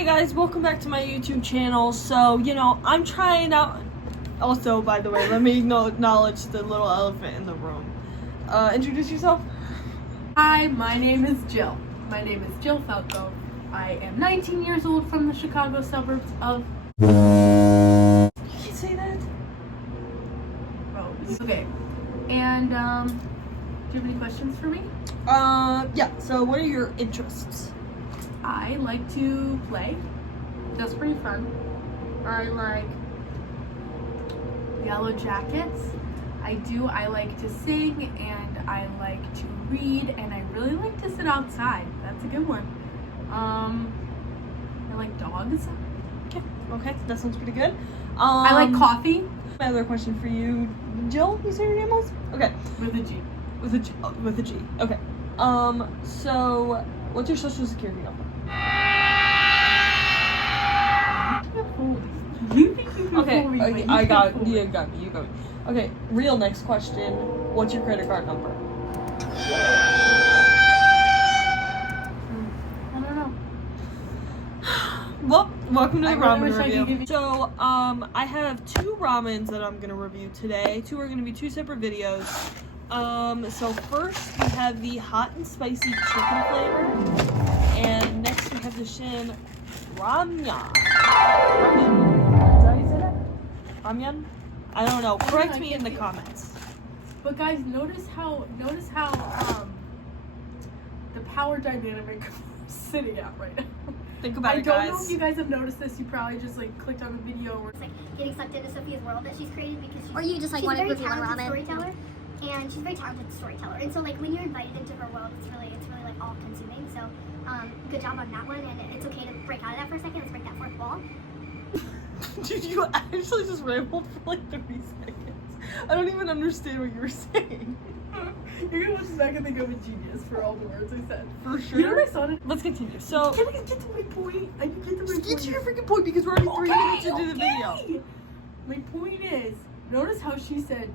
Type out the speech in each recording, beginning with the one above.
Hey guys, welcome back to my YouTube channel. So, I'm trying out... Also, by the way, let me acknowledge the little elephant in the room. Introduce yourself. Hi, my name is Jill. My name is Jill Falco. I am 19 years old from the Chicago suburbs of... You can say that? Rose. Okay. And, do you have any questions for me? Yeah. So what are your interests? I like to play. That's pretty fun. I like Yellow Jackets. I like to sing, and I like to read, and I really like to sit outside. That's a good one. I like dogs. Okay, that sounds pretty good. I like coffee. My other question for you, Jill, you say your name was? Okay. With a G. With a G. Oh, with a G. Okay. So what's your social security number? You think you can Okay, fool me, but you I can't got fool it. me. You got me. Okay, real next question. What's your credit card number? I don't know. Well, welcome to the I really ramen wish I could review. give you- So, I have two ramens that I'm gonna review today. Two are gonna be two separate videos. So first we have the hot and spicy chicken flavor, and next we have the Shin Ramyun. Ramyun. Is that how you say that? Ramyun? I don't know. Correct me in the comments. But guys, notice how the power dynamic is sitting at right now. Think about I it, don't guys. know if you guys have noticed this. You probably just like clicked on a video or It's like getting sucked into Sophia's world that she's created because she's, Or you just like she's want a to very review one talented ramen. storyteller, and she's a very talented storyteller. And so like when you're invited into her world, it's really like all consuming. So good job on that one, and it's okay to break out of that for a second. Let's break that fourth wall. Dude, you actually just rambled for like 3 seconds. I don't even understand what you were saying. you're gonna watch this back and think I'm a genius for all the words I said. For sure. You know what I saw? Let's continue. So, Can I get to my point? I can get to my just point. get to your freaking point because we're already 3 minutes into the video. My point is, notice how she said,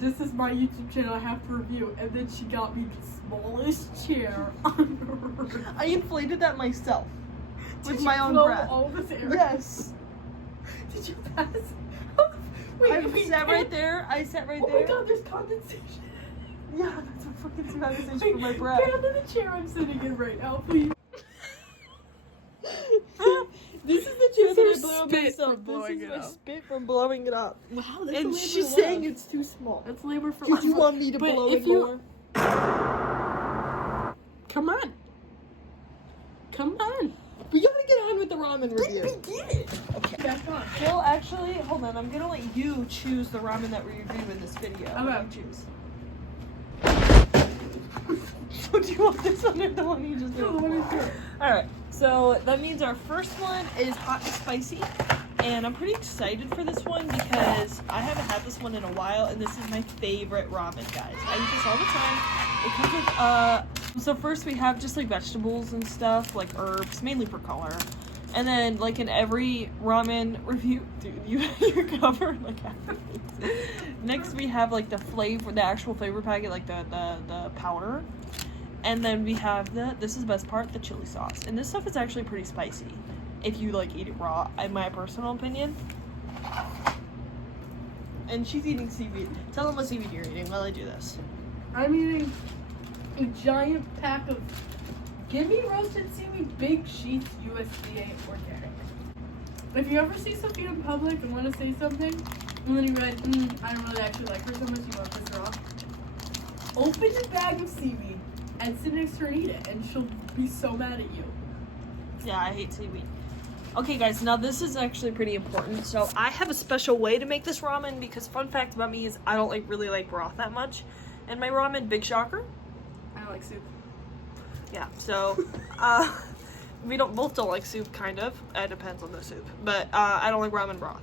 "This is my YouTube channel I have to review," and then she got me the smallest chair on earth. I inflated that myself with Did my you own blow breath. all this air? Yes. Did you pass? I sat right there. I sat right Oh there. my god, there's condensation. Yeah, that's a fucking condensation for my breath. Get under the chair I'm sitting in right now, please. This is the chair This that I is blew up spit myself. from blowing This is it my up. spit from blowing it up. Wow, that's And a labor she's of saying love. it's too small. That's labor for Did love. you want me to But blow if it you- more? Come on. Come on. We gotta get on with the ramen review. Begin. Okay. Back on. Well, actually, hold on. I'm gonna let you choose the ramen that we review in this video. Okay. You choose. So do you want this one or the one you just did? No, the one is good. Alright, so that means our first one is hot and spicy. And I'm pretty excited for this one because I haven't had this one in a while, and this is my favorite ramen, guys. I eat this all the time. It comes with, so first we have just like vegetables and stuff, like herbs, mainly for color. And then like in every ramen review, dude, you're covered like half the face. Next we have like the actual flavor packet, like the powder. And then we have this is the best part, the chili sauce. And this stuff is actually pretty spicy if you like eat it raw, in my personal opinion. And she's eating seaweed. Tell them what seaweed you're eating while I do this. I'm eating a giant pack of Gimme roasted seaweed big sheets USDA organic. If you ever see Sophia in public and want to say something, and then you're like, I don't really actually like her so much, you want to piss her off, open your bag of seaweed and sit next to her and eat it, and she'll be so mad at you. Yeah, I hate seaweed. Okay, guys, now this is actually pretty important. So I have a special way to make this ramen because fun fact about me is I don't really like broth that much. And my ramen, big shocker, I don't like soup. yeah, so we both don't like soup, kind of. It depends on the soup, but I don't like ramen broth.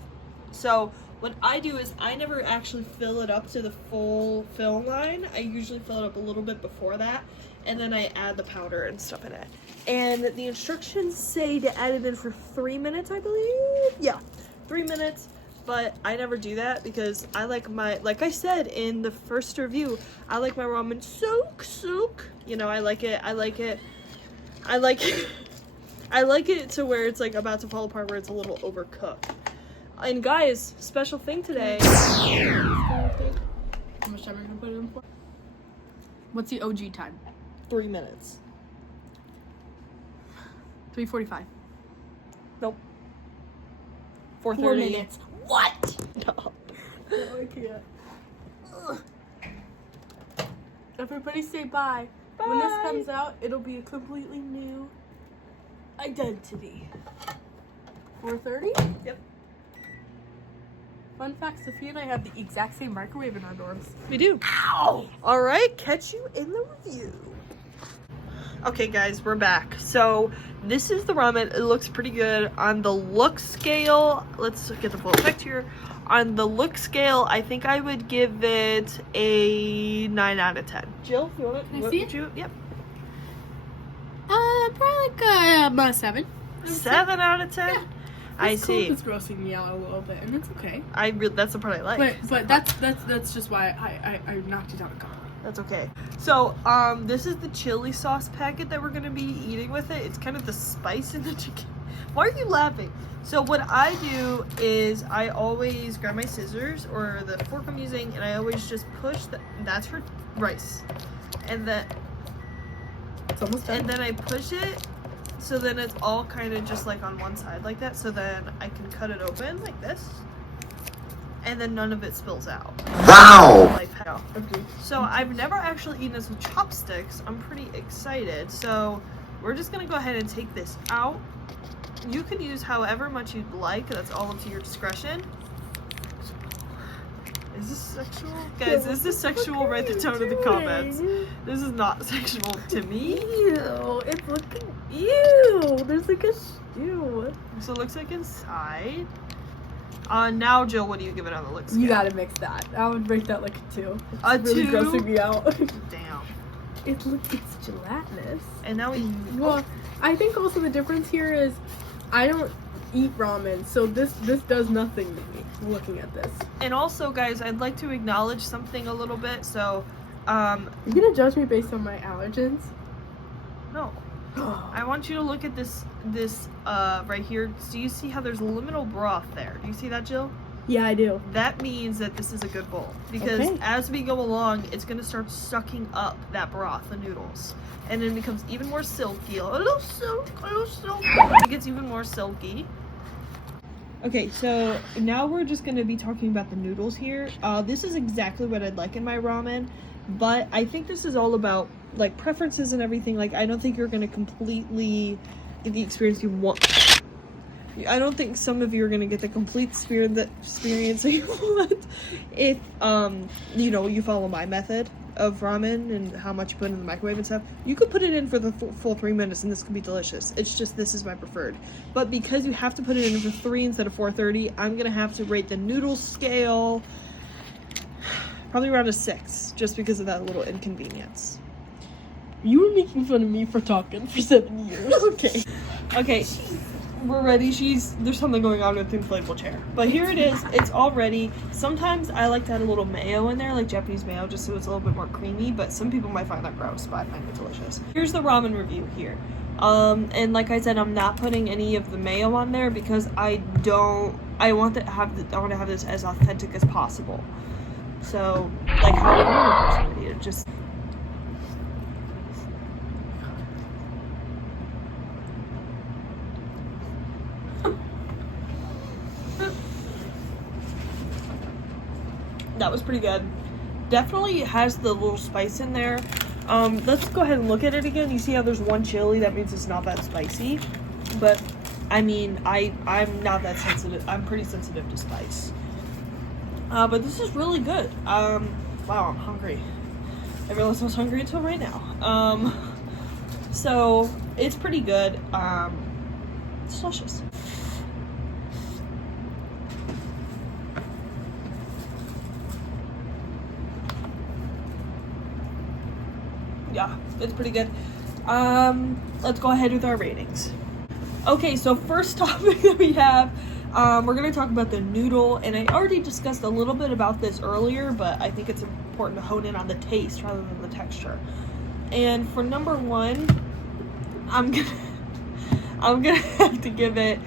So what I do is I never actually fill it up to the full fill line. I usually fill it up a little bit before that, and then I add the powder and stuff in it. And the instructions say to add it in for 3 minutes, I believe. Yeah, 3 minutes. But I never do that because I like like I said in the first review, I like my ramen soak. You know, I like it. I like it to where it's like about to fall apart, where it's a little overcooked. And guys, special thing today. How much time are you gonna put it in for? What's the OG time? 3 minutes. 3:45. Nope. 4 4:30. minutes. What? No. I can't. Ugh. Everybody say bye. When this Bye. comes out, it'll be a completely new identity. 4:30? Yep. Fun fact, Sophia and I have the exact same microwave in our dorms. We do. Ow! All right, catch you in the review. Okay, guys, we're back. So this is the ramen. It looks pretty good on the look scale. Let's get the full effect here. On the look scale, I think I would give it a 9 out of 10. Jill, you want it? Can I see it? Yep. Probably like 7. 7 out of 10. Yeah. I This see. cold is grossing me out a little bit, and it's okay. That's the part I like. But that's just why I knocked it out of couple. That's okay. So, this is the chili sauce packet that we're gonna be eating with it. It's kind of the spice in the chicken. Why are you laughing? So what I do is I always grab my scissors or the fork I'm using, and I always just push that's for rice. And then It's almost done. and then I push it, so then it's all kind of just like on one side like that. So then I can cut it open like this, and then none of it spills out. Wow! Like, Okay. so I've never actually eaten this with chopsticks. I'm pretty excited. So we're just gonna go ahead and take this out. You can use however much you'd like. That's all up to your discretion. Is this sexual? Guys, is this sexual? Write the tone in the comments. This is not sexual to me. Ew, it's looking. Ew, there's like a stew. So it looks like inside. Now, Jill, what do you give it on the look scale? You gotta mix that. I would rate that like a 2. It's A really 2? grossing me out. Damn. It's gelatinous. And now we. Well, I think also the difference here is I don't eat ramen, so this does nothing to me looking at this. And also, guys, I'd like to acknowledge something a little bit. So, You're gonna judge me based on my allergens? no. I want you to look at this right here. Do you see how there's liminal broth there? Do you see that, Jill? Yeah, I do. That means that this is a good bowl, because Okay. as we go along, it's gonna start sucking up that broth, the noodles, and then it becomes even more silky. A little silky. It gets even more silky. Okay, so now we're just gonna be talking about the noodles here. This is exactly what I'd like in my ramen, but I think this is all about like preferences and everything. Like, I don't think you're gonna completely get the experience you want. I don't think some of you are gonna get the complete experience that you want if you know, you follow my method of ramen and how much you put in the microwave and stuff. You could put it in for the full 3 minutes and this could be delicious. It's just, this is my preferred. But because you have to put it in for 3 instead of 4:30, I'm gonna have to rate the noodle scale probably around a 6, just because of that little inconvenience. You were making fun of me for talking for 7 years. Okay, we're ready. There's something going on with the inflatable chair. But here it is. It's all ready. Sometimes I like to add a little mayo in there, like Japanese mayo, just so it's a little bit more creamy. But some people might find that gross, but I find it delicious. Here's the ramen review here. And like I said, I'm not putting any of the mayo on there because I want to have this as authentic as possible. So, like how a normal person would eat it, just. That was pretty good. Definitely has the little spice in there. Let's go ahead and look at it again. You see how there's one chili? That means it's not that spicy. But, I mean, I'm not that sensitive. I'm pretty sensitive to spice. But this is really good. Wow, I'm hungry. I realized I was hungry until right now. So, it's pretty good. It's delicious. Yeah, it's pretty good. Let's go ahead with our ratings. Okay, so first topic that we have, we're going to talk about the noodle, and I already discussed a little bit about this earlier, but I think it's important to hone in on the taste rather than the texture. And for number one, I'm I'm gonna have to give it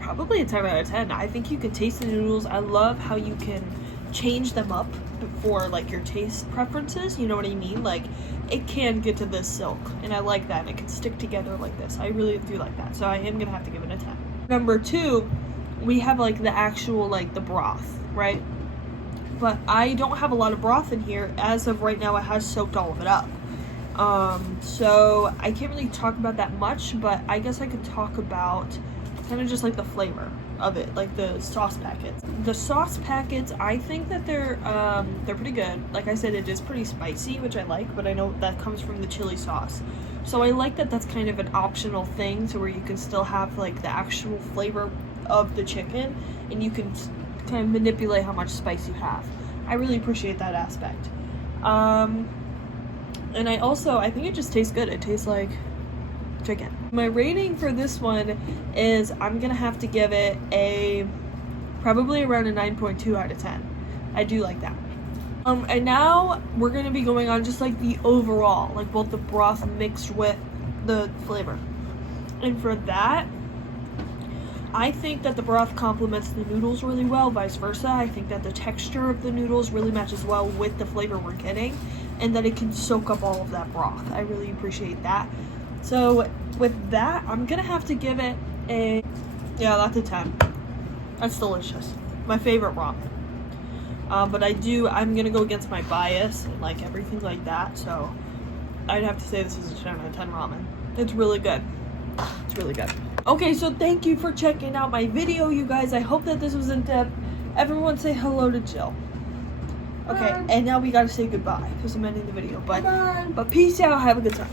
probably a 10 out of 10. I think you can taste the noodles. I love how you can change them up for like your taste preferences, you know what I mean? Like it can get to this silk, and I like that. It can stick together like this. I really do like that, so I am gonna have to give it a 10. Number 2, we have like the actual like the broth, right? But I don't have a lot of broth in here. As of right now, it has soaked all of it up. So I can't really talk about that much, but I guess I could talk about kind of just like the flavor of it, like the sauce packets. The sauce packets, I think that they're pretty good. Like I said, it is pretty spicy, which I like, but I know that comes from the chili sauce. So I like that that's kind of an optional thing, to where you can still have like the actual flavor of the chicken, and you can kind of manipulate how much spice you have. I really appreciate that aspect. And I think it just tastes good. It tastes like chicken. My rating for this one is I'm gonna have to give it probably around a 9.2 out of 10. I do like that. And now we're gonna be going on just like the overall, like both the broth mixed with the flavor. And for that, I think that the broth complements the noodles really well, vice versa. I think that the texture of the noodles really matches well with the flavor we're getting, and that it can soak up all of that broth. I really appreciate that. So with that, I'm gonna have to give it that's a 10. That's delicious. My favorite ramen. But I'm gonna go against my bias and like everything like that, so I'd have to say this is a 10 out of 10 ramen. It's really good. It's really good. Okay, so thank you for checking out my video, you guys. I hope that this was in depth. Everyone say hello to Jill. Okay, and now we gotta say goodbye because I'm ending the video. But peace out. Have a good time.